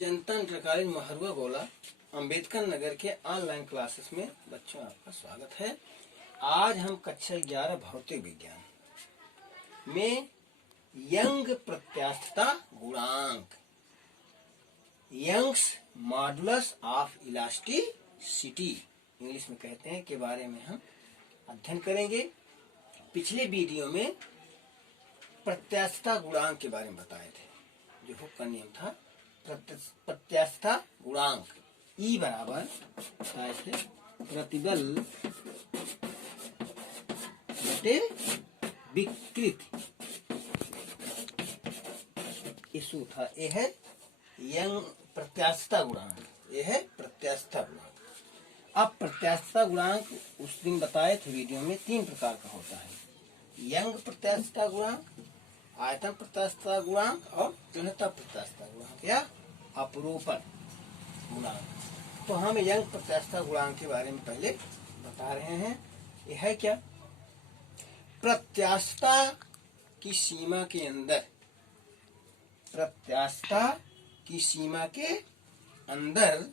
जनतंत्रकालीन महरुआ गोला अंबेडकर नगर के online classes में बच्चों आपका स्वागत है। आज हम कक्षा 11 भौतिक विज्ञान में यंग प्रत्यास्थता गुणांक Young's modulus of elasticity English में कहते हैं के बारे में हम अध्ययन करेंगे। पिछले वीडियो में प्रत्यास्थता गुणांक के बारे में बताए थे। जो हुक का नियम था प्रत्यास्थता गुणांक E बराबर प्रतिबल बटे विकृति इसु था। ये है यंग प्रत्यास्थता गुणांक, ये है प्रत्यास्थता गुणांक। अब प्रत्यास्थता गुणांक उस दिन बताए थे वीडियो में 3 प्रकार का होता है। यंग प्रत्यास्थता गुणांक, आयतन प्रत्यास्थता गुणांक और घनत्व प्रत्यास्थता गुणांक या अपरूपण गुणांक। तो हम यंग प्रत्यास्थता गुणांक के बारे में पहले बता रहे हैं। यह है क्या? प्रत्यास्थता की सीमा के अंदर, प्रत्यास्थता की सीमा के अंदर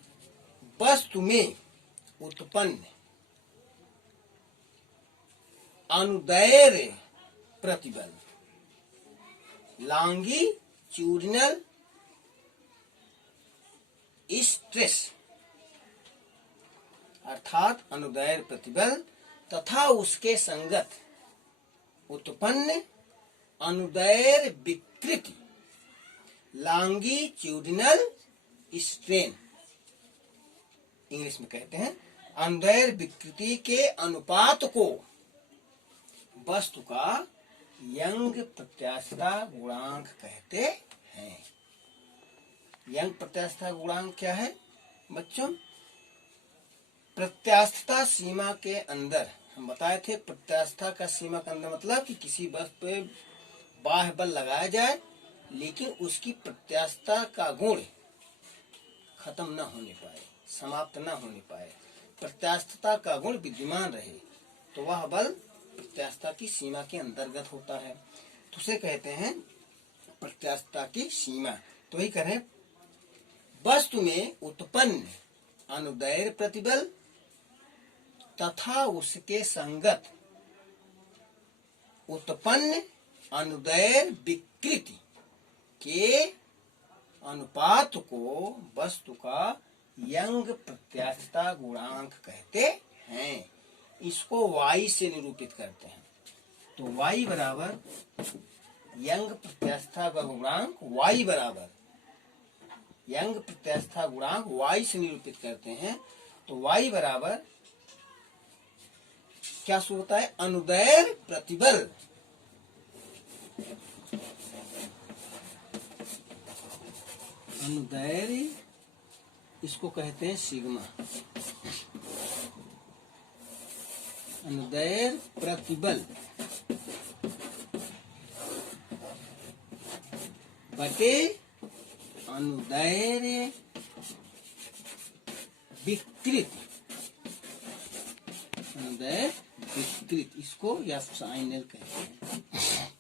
वस्तु में उत्पन्न अनुदैर्ध्य प्रतिबल लॉन्गिट्यूडिनल स्ट्रेस अर्थात अनुदैर्ध्य प्रतिबल तथा उसके संगत उत्पन्न अनुदैर्ध्य विकृति लॉन्गिट्यूडिनल स्ट्रेन इंग्लिश में कहते हैं। अनुदैर्ध्य विकृति के अनुपात को वस्तु का यंग प्रत्यास्थता गुणांक कहते हैं। यंग प्रत्यास्थता गुणांक क्या है बच्चों? प्रत्यास्थता सीमा के अंदर हम बताए थे। प्रत्यास्थता का सीमा के अंदर मतलब कि किसी वस्तु पे बाह्य बल लगाया जाए लेकिन उसकी प्रत्यास्थता का गुण खत्म न होने पाए, समाप्त न होने पाए, प्रत्यास्थता का गुण विद्यमान रहे तो वह बल प्रत्यास्थता की सीमा के अंतर्गत होता है। तो उसे कहते हैं प्रत्यास्थता की सीमा। तो वही करें, वस्तु में उत्पन्न अनुदैर्ध्य प्रतिबल तथा उसके संगत उत्पन्न अनुदैर्ध्य विकृति के अनुपात को वस्तु का यंग प्रत्यास्थता गुणांक कहते हैं। इसको y से निरूपित करते हैं। तो y बराबर यंग प्रत्यास्थता गुणांक y बराबर यंग प्रत्यास्थता गुणांक y से निरूपित करते हैं। तो y बराबर क्या होता है? अनुदैर्ध्य प्रतिबल अनुदैर्ध्य इसको कहते हैं सिग्मा। अनुदैर्ध्य प्रतिबल बटे अनुदैर्ध्य विकृति, अनुदैर्ध्य विकृति इसको या साइनल कहते हैं।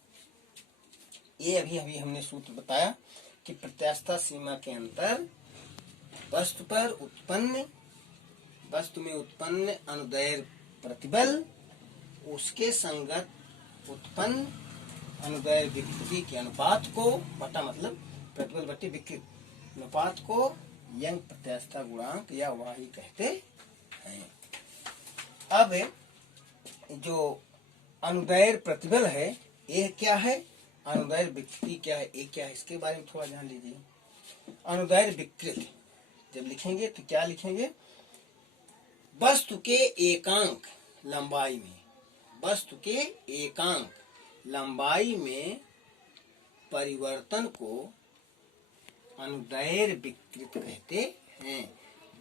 ये अभी हमने सूत्र बताया कि प्रत्यास्थता सीमा के अंतर वस्तु में उत्पन्न अनुदैर्ध्य प्रतिबल उसके संगत उत्पन्न अनुदैर्ध्य विकृति के अनुपात को बटा मतलब प्रतिबल बटे विकृति अनुपात को यंग प्रत्यास्थता गुणांक या y कहते हैं। अब जो अनुदैर्ध्य प्रतिबल है ये क्या है? अनुदैर्ध्य विकृति क्या है? ये क्या है? इसके बारे में थोड़ा ध्यान लीजिए। अनुदैर्ध्य विकृति जब लिखेंगे तो क्या लिखेंगे? वस्तु के एकांक लंबाई में, वस्तु के एकांक लंबाई में परिवर्तन को अनुदैर्ध्य विकृति कहते हैं।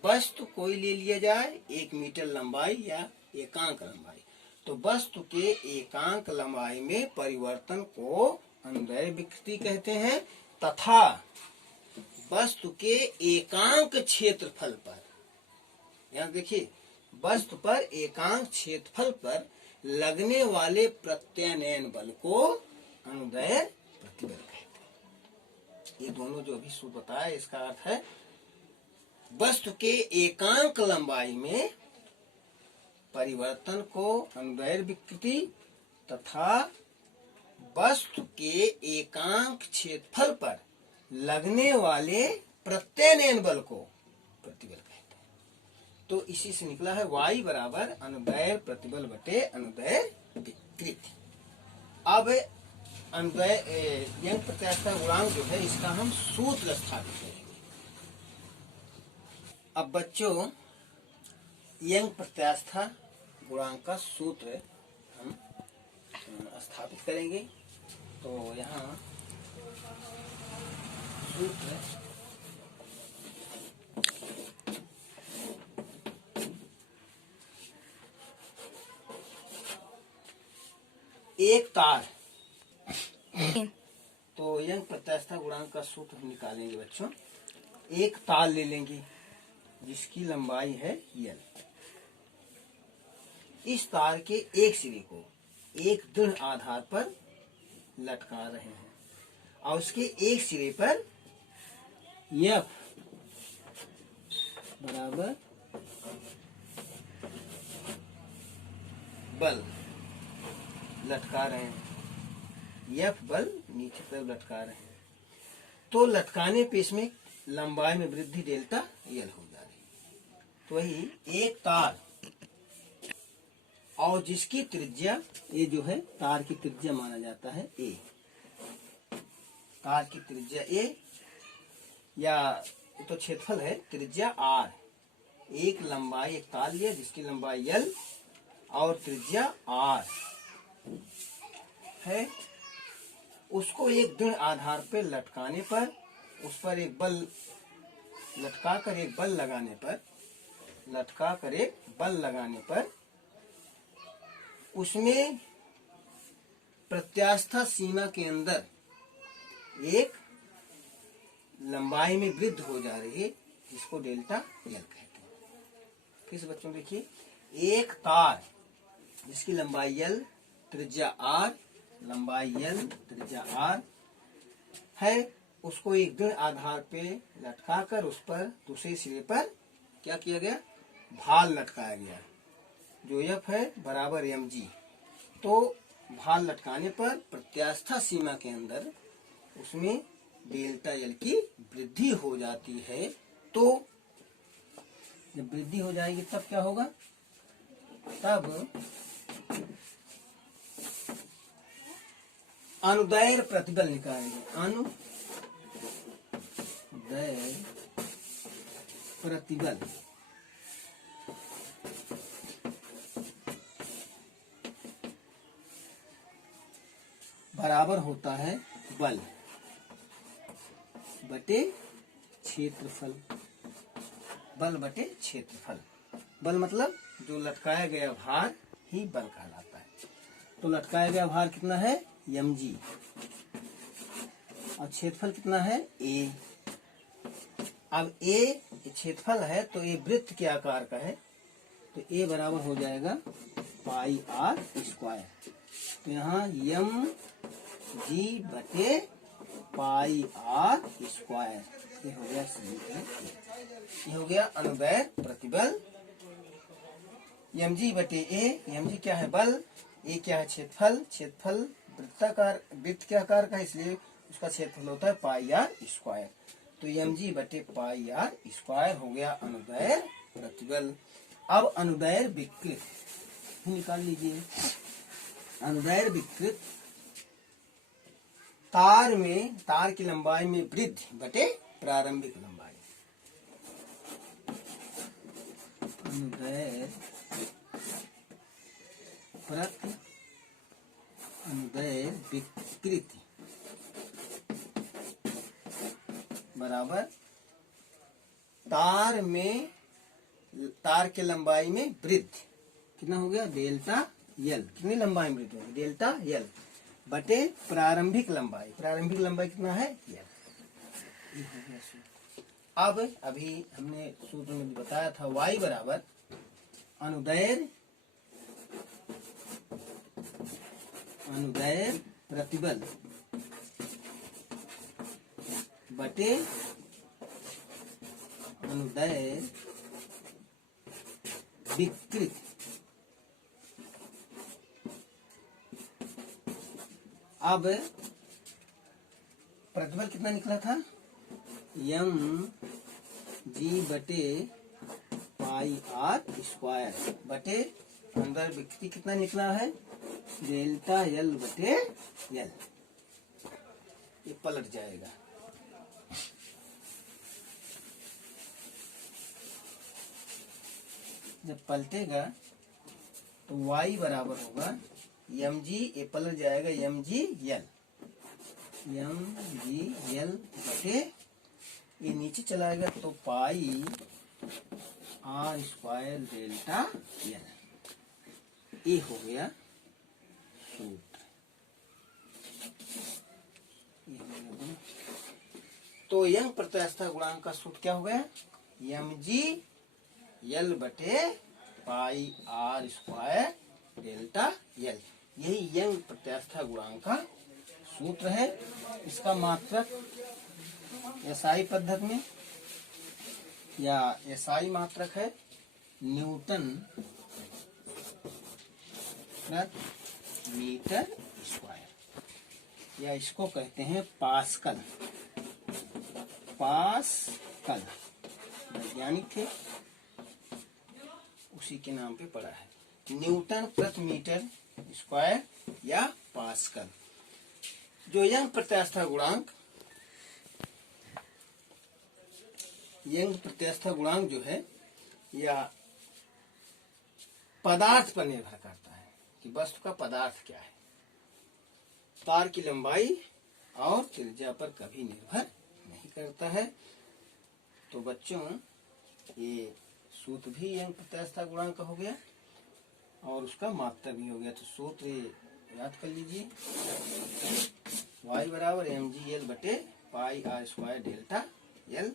वस्तु कोई ले लिया जाए 1 मीटर लंबाई या एकांक लंबाई, तो वस्तु के एकांक लंबाई में परिवर्तन को अनुदैर्ध्य विकृति कहते हैं। तथा वस्तु के एकांक क्षेत्रफल पर, यहाँ देखिए, वस्तु पर एकांक क्षेत्रफल पर लगने वाले प्रत्यानयन बल को अनुदैर्ध्य प्रतिबल कहते हैं। ये दोनों जो अभी सूत्र बताया इसका अर्थ है वस्तु के एकांक लंबाई में परिवर्तन को अनुदैर्ध्य विकृति तथा वस्तु के एकांक क्षेत्रफल पर लगने वाले प्रत्ययनयन बल को प्रतिबल कहते हैं। तो इसी से निकला है y बराबर अनुदैर्ध्य प्रतिबल बटे अनुदैर्ध्य विकृति। अब अनुदैर्ध्य यंग प्रत्यास्थता गुणांक जो है इसका हम सूत्र स्थापित करेंगे। अब बच्चों यंग प्रत्यास्था गुणांक का सूत्र हम स्थापित करेंगे। तो यहाँ सूत्र एक तार, तो यंग प्रत्यास्था गुणांक का सूत्र हम निकालेंगे बच्चों। एक तार ले लेंगे जिसकी लंबाई है l। इस तार के एक सिरे को एक दृढ़ आधार पर लटका रहे हैं और उसके एक सिरे पर F बराबर बल लटका रहे हैं। F बल नीचे तरफ लटका रहे हैं। तो लटकाने पे इसमें लंबाई में वृद्धि डेल्टा L हो जा रही है। तो वही एक तार और जिसकी त्रिज्या ये जो है तार की त्रिज्या माना जाता है A। तार की त्रिज्या A या तो क्षेत्रफल है त्रिज्या R। एक लंबाई एक तार लिया जिसकी लंबाई L और त्रिज्या R है। उसको एक दृढ़ आधार पर लटकाने पर उस पर एक बल लटका कर एक बल लगाने पर उसमें प्रत्यास्था सीमा के अंदर एक लंबाई में वृद्धि हो जा रही है जिसको डेल्टा L कहते हैं। फिर से बच्चों देखिए, एक तार जिसकी लंबाई L त्रिज्या R, लंबाई L त्रिज्या R है, उसको एक दृढ़ आधार पे लटका कर उस पर दूसरे सिरे पर क्या किया गया, भाल लटकाया गया जो F है बराबर mg। तो भाल लटकाने पर प्रत्यास्था सीमा के अंदर उसमें डेल्टा L की वृद्धि हो जाती है। तो जब वृद्धि हो जाएगी तब क्या होगा, तब अनुदैर्ध्य प्रतिबल निकालेंगे। अनुदैर्ध्य प्रतिबल बराबर होता है बल बटे क्षेत्रफल। बल बटे क्षेत्रफल, बल मतलब जो लटकाया गया भार ही बल कहलाता है। तो लटकाया गया भार कितना है mg और क्षेत्रफल कितना है a। अब a क्षेत्रफल है तो a वृत्त के आकार का है तो a बराबर हो जाएगा पाई r स्क्वायर। तो यहाँ mg बटे पाई r स्क्वायर ये हो गया समीकरण। ये हो गया अनुदैर्ध्य प्रतिबल mg बटे a। mg क्या है बल, a क्या है क्षेत्रफल। क्षेत्रफल वृत्त के आकार का इसलिए उसका क्षेत्रफल होता है पाई r स्क्वायर। तो mg बटे पाई r स्क्वायर हो गया अनुदैर्ध्य प्रतिबल। अब अनुदैर्ध्य विकृत निकाल लीजिए। अनुदैर्ध्य विकृत तार की लंबाई में वृद्धि बटे प्रारंभिक लंबाई। अनुदैर्ध्य विकृति बराबर तार के लंबाई में वृद्धि कितना हो गया डेल्टा L। कितनी लंबाई में वृद्धि होगी डेल्टा L बटे प्रारंभिक लंबाई। प्रारंभिक लंबाई कितना है L। अब अभी हमने सूत्र में बताया था y बराबर अनुदैर्ध्य प्रतिबल बटे अनुदैर्ध्य विकृत। अब प्रतिबल कितना निकला था, एम जी बटे पाई आर स्क्वायर बटे अंदर विकृति कितना निकला है, डेल्टा एल बटे एल। ये पलट जाएगा। जब पलटेगा तो y बराबर होगा एम जी, ये पलट जाएगा एम जी एल बटे ये नीचे चलाएगा तो पाई आर स्क्वायर डेल्टा एल। ये हो गया सूत्र। तो यंग प्रत्यास्था गुणांक का सूत्र क्या हो गया, एम जी एल बटे पाई आर स्क्वायर डेल्टा एल। यही यंग प्रत्यास्था गुणांक का सूत्र है। इसका मात्रक एसआई पद्धति में या एसआई मात्रक है न्यूटन प्रति मीटर स्क्वायर, या इसको कहते हैं पास्कल। पास्कल वैज्ञानिक थे, उसी के नाम पे पड़ा है, न्यूटन प्रति मीटर स्क्वायर या पास्कल। जो यंग प्रत्यास्था गुणांक, यंग प्रत्यास्था गुणांक जो है या पदार्थ पर निर्भर करता है कि वस्तु का पदार्थ क्या है, तार की लंबाई और त्रिज्या पर कभी निर्भर नहीं करता है। तो बच्चों ये सूत्र भी यंग प्रत्यास्था गुणांक का हो गया और उसका मात्रक भी हो गया। तो सूत्र याद कर लीजिए, y बराबर एम जी एल बटे पाई आर स्क्वायर डेल्टा एल।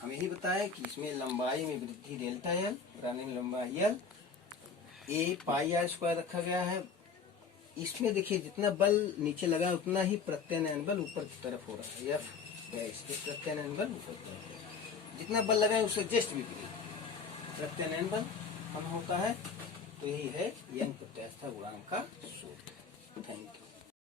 हमें ही बताया कि इसमें लंबाई में वृद्धि डेल्टा एल, पुराने में लंबाई L, A pi R square रखा गया है। इसमें देखिए जितना बल नीचे लगा उतना ही प्रत्यानयन बल ऊपर की तरफ हो रहा है, एफ गैस के प्रत्यानयन बल ऊपर की तरफ, जितना बल लगा है उससे जस्ट विपरीत प्रत्यानयन बल कम होता है। तो यही है यंग प्रत्यास्था गुणांक का सूत्र। Thank you.